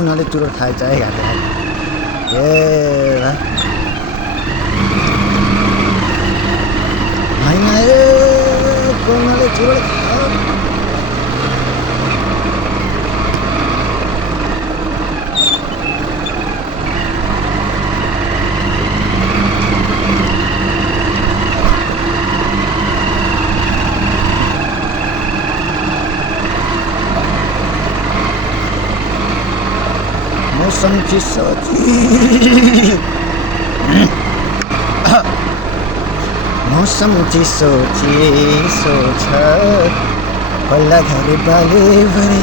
उनीहरूले चुरोट खाएछ है घाटे ए होइन ए उनीहरूले चुरोट मौसम चिसो मौसम चिसो चिसो छ पल्ला घरे बाले भरे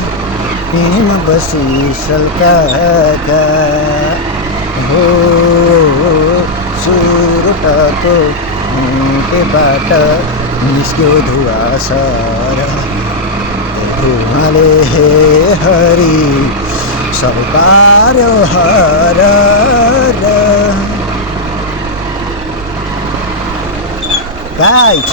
पिँढीमा बसी सल्काका हो सुरुटाको मुटेबाट निस्क्यो धुवा सर धुवाले हरि सब पार्यो हर गाइज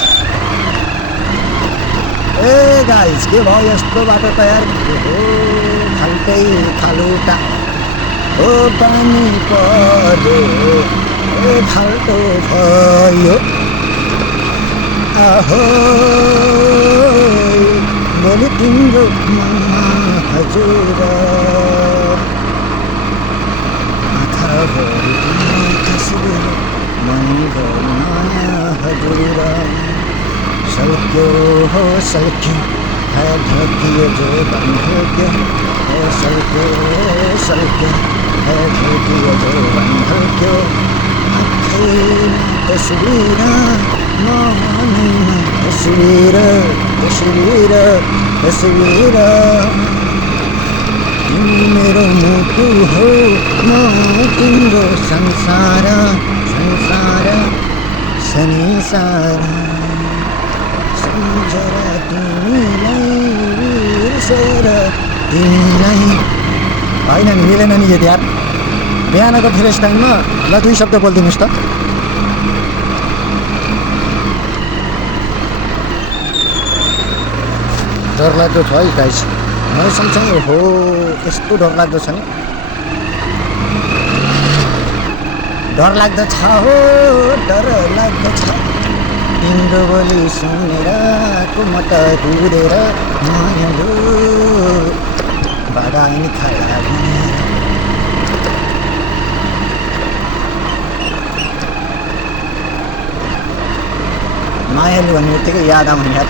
ए गाइज के भयो यस्तो बाटो तयार हो खाल्टै खालुटा हो पानी पर्यो ए खाल्टो भयो आहो भोलि तिम्रो मनमा हजुर आँखाभरि तस्बिर मनभर नयाँ हजुर सल्क्यो हो सल्क्यो है ढोकियो जो बन्धोक्यो हो सल्क्यो सल्क्यो है ढोकियो जो बन्धोक्यो आँखैमा तस्बिर मनमा तस्बिर तस्बिर तस्बिर तिमी मेरो मुटु हो म तिम्रो संसार संसार संसार सम्झेर तिमीलाई बिर्सेर तिमीलाई होइन नि मिलेन नि यो यार बिहानको फ्रेस टाइममा ल 2 शब्द बोलिदिनुहोस् त डरलाग्दो छ है गाइस मौसम चाहिँ हो यस्तो डरलाग्दो छ नि डरलाग्दो छ हो डरलाग्दो छ तिम्रो बोली सुनेर कुमट रुदेर मायालु बगानी खडा मायालु भन्ने बित्तिकै याद आउने यार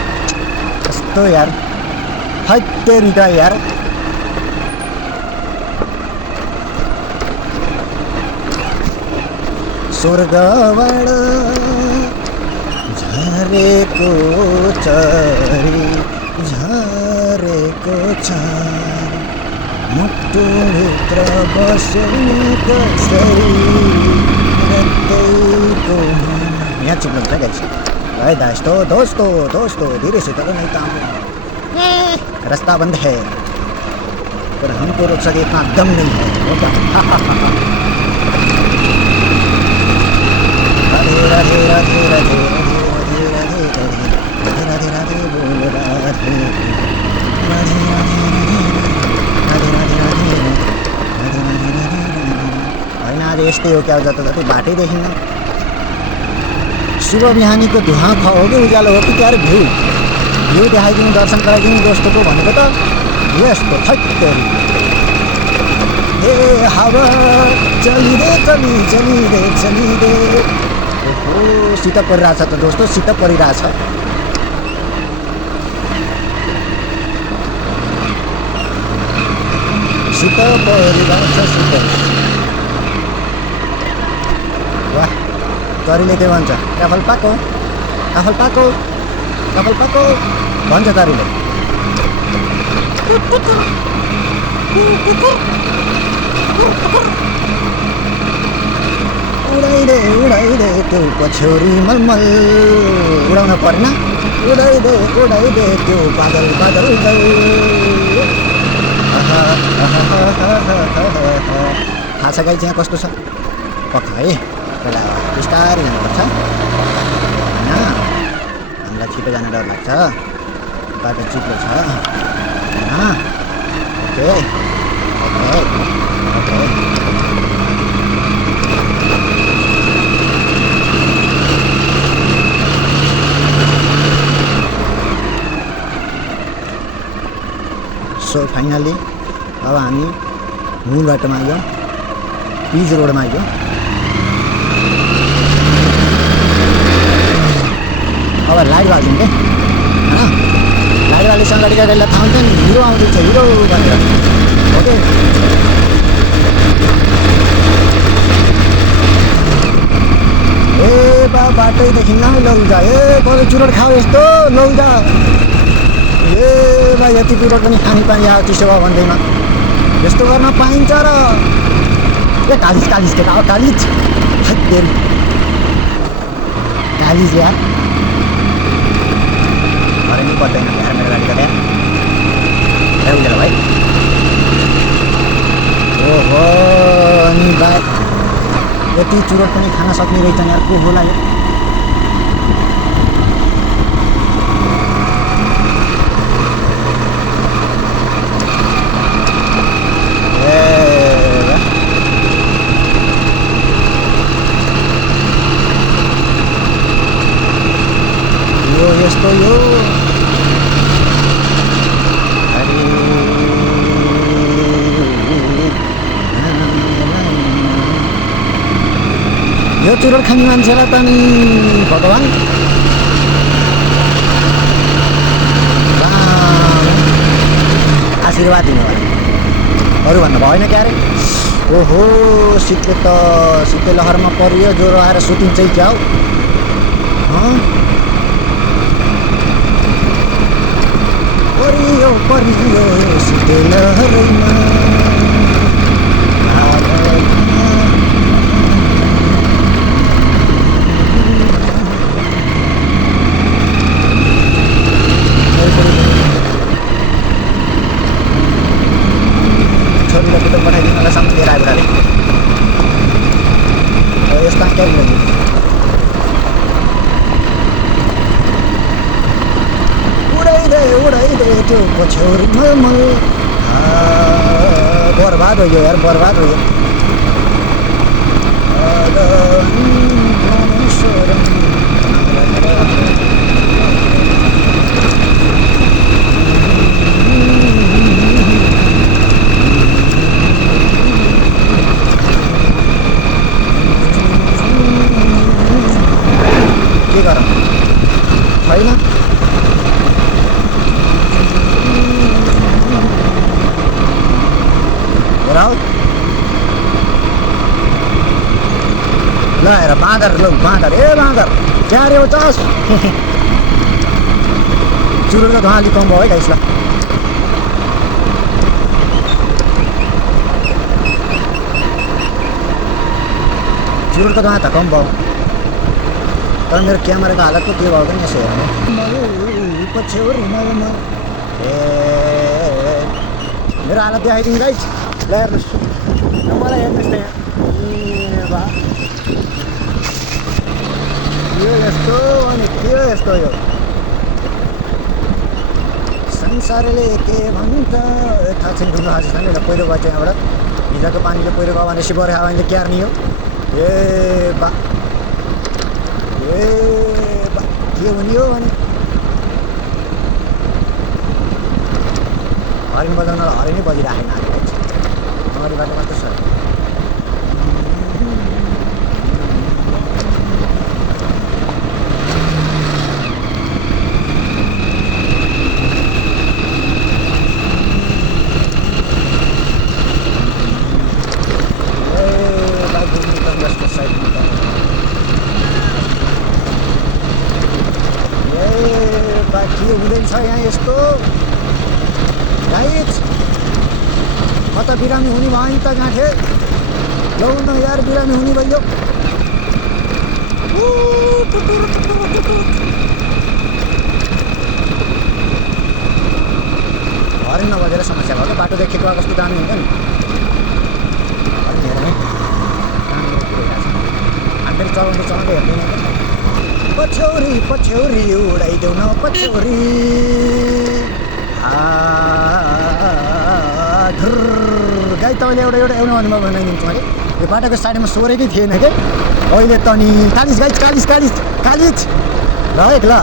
कस्तो यार हत्तेरिका यार स्वर्गबाट झरेको चरी झरेको चरी मुटुभित्र बस्यो कसरी यहाँ चुप्नु छ गाइस भाई दोस्तों धीरे से चलो नहीं तो रास्ता बंद है पर हमको रोक सके इतना दम नहीं है राधे राधे राधे राधे राधे राधे राधे राधे बोल राधे राधे राधे राधे राधे होइन आज यस्तै हो क्या जता जति बाटै देखिन्न शुभ बिहानीको धुवा हो कि उज्यालो हो कि क्या भ्यू देखाइदिनु दर्शन गराइदिनु दोस्तोको भनेको त यस्तो थक्करी ए हावा चलिदे चलिदे ओहो शीत परिरहेछ त दोस्तो शीत परिरहेछ शीत परिरहेछ शीत वाह तरीले के भन्छ काफल पाको भन्छ तरीले उडाइदे त्यो पछ्यौरी मलमल उडाउन पर्न उडाइदे त्यो बादल थाहा छ गाई चाहिँ कस्तो छ पक्का है पहिला बिस्तारै हिँड्नुपर्छ होइन हामीलाई छिटो जान डर लाग्छ बाटो चिप्लो छ होइन ओके सो फाइनली अब हामी मूल बाटोमा आइयो, पिज रोडमा आइयो। अब लाइट बाल्छौँ के होइन, लाइट बालेसँग गाडी गाडीलाई थाहा हुन्छ नि हिरो आउँदैछ हिरो भनेर। ओके ए बा बाटैदेखि नै लौजा ए कहिले चुरोट खाऊ यस्तो लौजा ए बा यति चुरोट पनि खाने पानी आयो चिसो भयो भन्दैमा यस्तो गर्न पाइन्छ र। ए कालिज कालिज के अब कालिज फेरि कालिज यार अरे नि पर्दैन यार मेरो गाडी त यार उडेर भाइ। ओहो अनि भाइ यति चुरोट पनि खान सक्ने रहेछ यार को होला यो। यस्तो यो यो चुरोट खाने मान्छेलाई त नि भगवान् आशीर्वाद दिनु भयो अरू भन्नु भएन क्या अरे। ओहो शीतले लहरमा परियो ज्वरो आएर सुतिन्छ क्या हो। परियो शीतल लहरमा छोरीलाई कुटो पठाइदिनु होला सामान लिएर आएर यसमा क्या लाग्यो उडाइदे त्यो पछ्यौरीमा बर्बाद हो यार बर्बाद हो। के गरौँ छैन ल हेर बाँदर ल बाँदर ए बाँदर क्या रे हो चस चुरोटको धुवा अलिक कम भयो है गाइस। ल चुरोटको धुवा त कम भयो तर मेरो क्यामेराको हालत त के भयो पनि यसो हेर्नु पछ्यौरीमा ए मेरो हालत देखाइदिनु गाइस। ल हेर्नुहोस् मलाई हेर्नुहोस् त यहाँ यो यस्तो अनि के यस्तो यो संसारले के भन्छ थाहा छैन ढुङ्गा खाँदैछ नि एउटा पहिरो गएको यहाँबाट भित्रको पानीले पहिरो गयो भने सिबर खायो भने क्यार्ने हो। ए बा के हुने हो भने हरिण बजाउन हरिणै बजिराखेन अगाडि बाटो मात्र छ। के हुँदैछ यहाँ यस्तो गाइस म त बिरामी हुने भयो नि त गाँठे लौ न यार बिरामी हुने भयो। हरिण नबजेर समस्या भयो बाटो देखेको कस्तो दामी हुन्छ नि हरिण हेर हामी फेरि चलाउँदै हेर्दैन पछ्यौरी पछ्यौरी उडाइदेऊ न पछ्यौरी गाई तपाईँले एउटा अनुभव बनाइदिन्छु मैले यो बाटोको साइडमा सोरेकै थिएन क्या अहिले त नि कालिज गाई कालिज ल है ल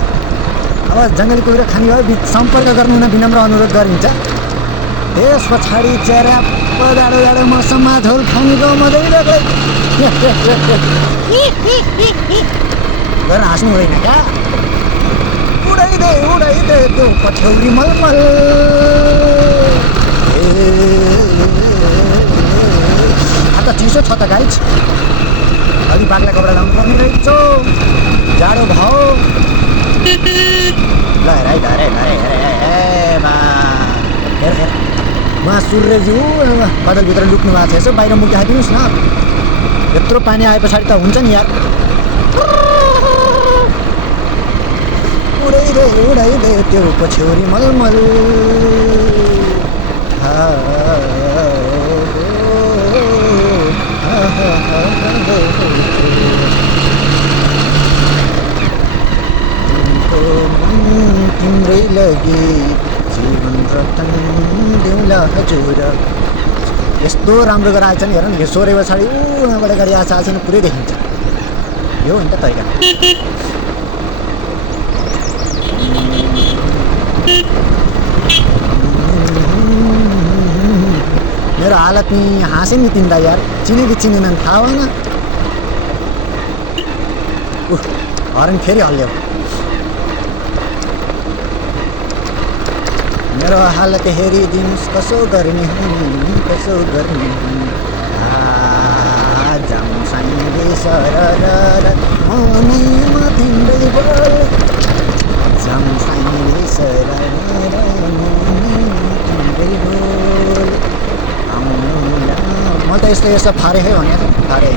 अब जङ्गली कुखुरा खाने भयो सम्पर्क गर्नु हुन विनम्र अनुरोध गरिन्छ त्यस पछाडि चेरा जाडो मौसममा झोल खानेको मजै बेग्लै गरेर हाँस्नु हुँदैन क्या उडाइदे त्यो पछ्यौरी मलमल अन्त चिसो छ त गाइज अलि बाक्ला कपडा लाउनु पर्ने रहेछ जाडो भाउ ल हेर उहाँ सूर्यज्यू बादलभित्र लुक्नु भएको छ यसो बाहिर मुख देखाइदिनुहोस् न यत्रो पानी आए पछाडि त हुन्छ नि यार उडाइदे त्यो पछ्यौरी मलमल तिम्रै लागि जीवन रतन देउला हजुर यस्तो राम्रो गरेर आएछ नि हेर न यो सोरे पछाडि उहाँबाट गाडी आछ पुरै देखिन्छ यो हो नि त तरिका मेरो हालत नि हाँसे नि तिमीलाई यार चिनेकी चिनेनन् थाहा भएन हर्न फेरि हल्ल्यो मेरो हालत हेरिदिनुहोस् कसो गर्ने जाउँ साइले सरर मनमा तिम्रै बोल जाउँ साइले सरर तिम्रै बोल म त यस्तो फारे है भने फारे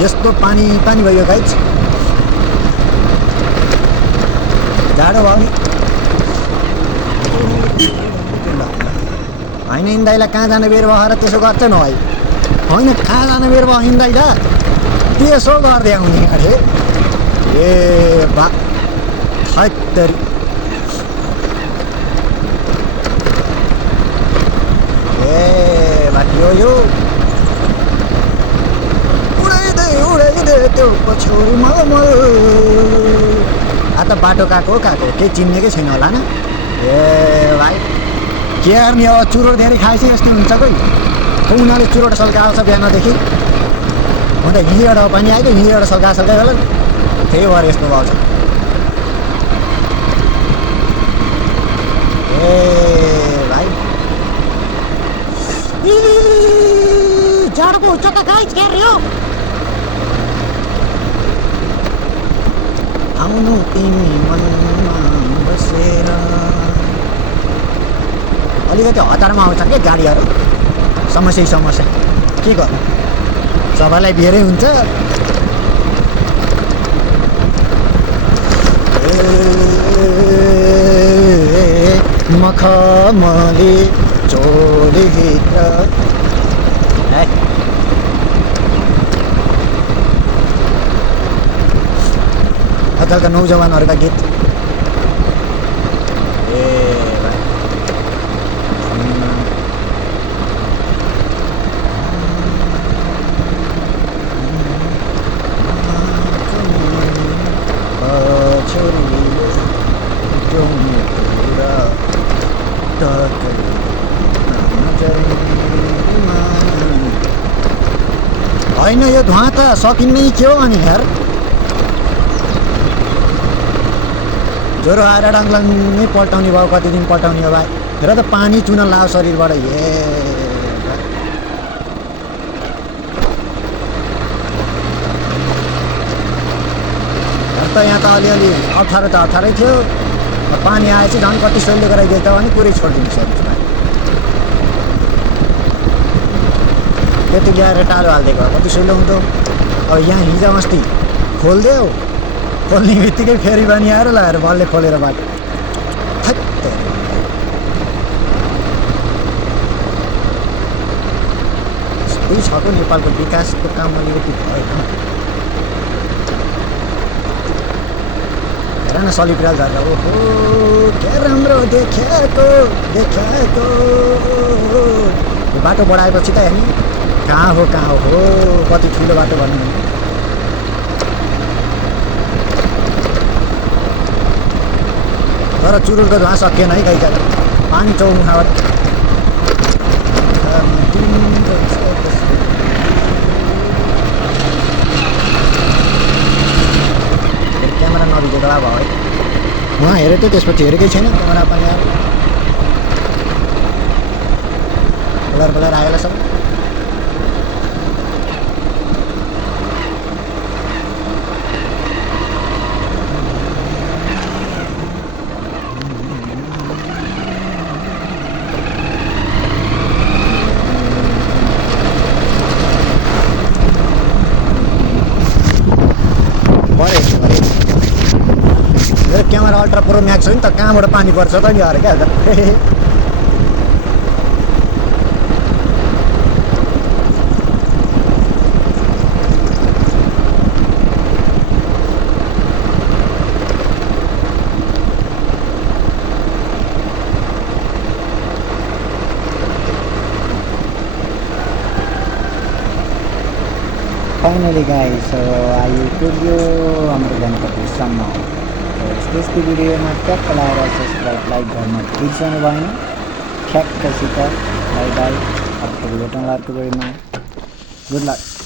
यस्तो पानी भयो गाइज जाडो भयो नि होइन हिँड्दाइलाई कहाँ जाने बेर भयो र त्यसो गर्छ न भाइ होइन कहाँ जाने बेर भयो हिँड्दाइला त्यसो गर्दै आउने अरे ए बा थरी ए बाटो यो उडाइदे त्यो पछ्यौरी मलमल आ त बाटो काको केही चिन्नेकै छैन होला न ए भाइ के गर्ने अब चुरोट धेरै खाएपछि यस्तो हुन्छ कोही उनीहरूले चुरोट सल्काउँछ बिहानदेखि म त हिँडेबाट पनि आयो हिँडेबाट सल्काए होला त्यही भएर यस्तो भएको छ ए भाइ जाडोको हुन्छ त गाइज के अरे हो आउनु तिमी मनमा बसेर अलिकति हतारमा आउँछ क्या गाडीहरू समस्या के गर्नु सबैलाई बेरै हुन्छ मखमली चोलीभित्र आजकलका नौजवानहरूका गीत ए होइन यो धुवा त सकिन्नै के हो अनि यार ज्वरो आएर डाङलाङ्गै पल्टाउने भयो कति दिन पल्टाउने हो भाइ हेर त पानी चुन लाग्यो शरीरबाट ए त यहाँ त अलिअलि अप्ठ्यारै थियो पानी आएपछि झन् कति सहिले गराइदिएछ भने पुरै छोडिदिनु सक्छ त्यति ल्याएर टाढो हालिदिएको भए कति सजिलो हुन्थ्यो। अब यहाँ हिजो अस्ति खोलिदियो, खोल्ने बित्तिकै फेरि बानी आएर लगाएर बलले खोलेर बाटो यस्तै छ को नेपालको विकासको काम अलिकति भएन। हेर न सलिप्राल झर्दा ओहो क्या राम्रो देखाएको देखाएको। यो बाटो बढाएपछि त हेर्ने कहाँ हो कति ठुलो बाटो भन्नु। तर चुरुलको धुवा सकिएन है गाईका पानी चौमुखाबाट क्यामेरा नभिजेको भए भयो है। उहाँ हेरेको थियो त्यसपछि हेरेकै छैन क्यामेरा पनि आएर बोलाएर आएला सब। क्यामेरा अल्ट्रा प्रो म्याक्स हो नि त, कहाँबाट पानी पर्छ त नि अरे क्या फाइनली गाइस सो आइपुग्यो हाम्रो गन्तव्यसम्म। त्यसको भिडियोमा ट्याक्क लगाएर सब्सक्राइब लाइक गर्न बिर्सनु भएन। ठ्याक्कसित बाई बाई। अब फेरि भेटौँला अर्को भिडियोमा। Good lock.